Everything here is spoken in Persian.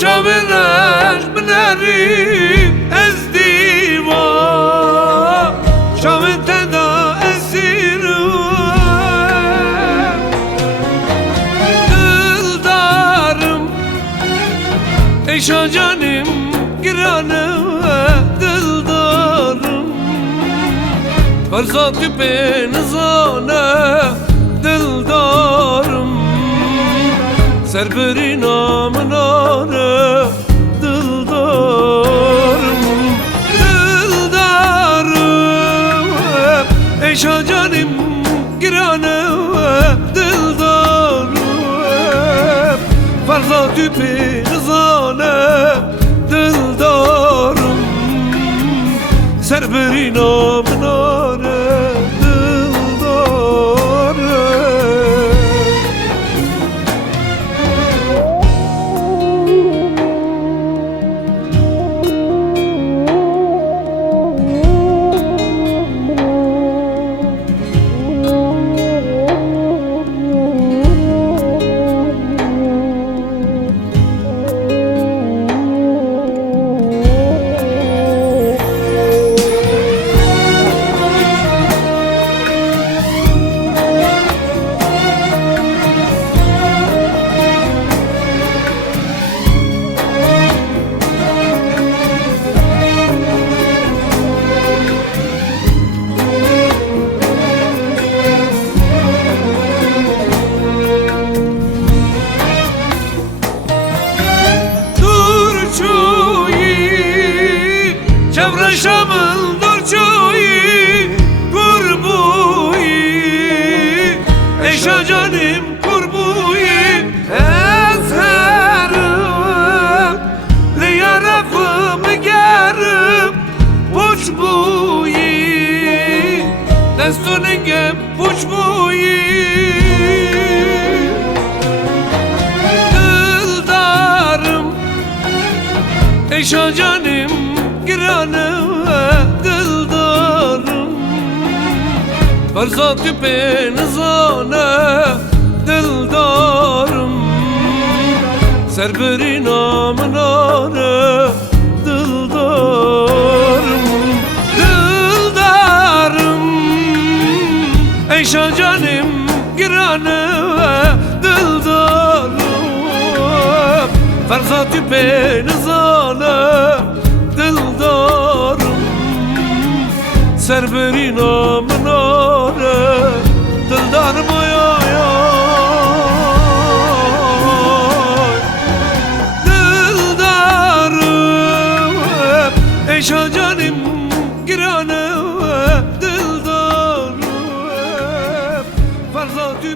چاویرش بنری از دیوا شاوی تدا اسیرو دلدارم ای شاجانم گرانه دلدارم فرزاتی به نزانه دلدارم سر بری نامناره دلدارم دلدارم ای شاجانم گرانه دلدارم فرزاتی به نزانه دلدارم سر بری نامناره شامل درچویی قربویی ای شاجانم قربویی از هرم لیارقم گرم پوچ بویی دستونگم پوچ بویی دلدارم ای شاجانم گرانه دلدارم فرزاتی به نزانه دلدارم سر بری نامناره دلدارم دلدارم ای شاجانم گرانه دلدارم فرزاتی به نزانه دلدارم سر بری نامناره دلدارم آی آی آی دلدارم ای شاجانم گرانه دلدارم فرزاتی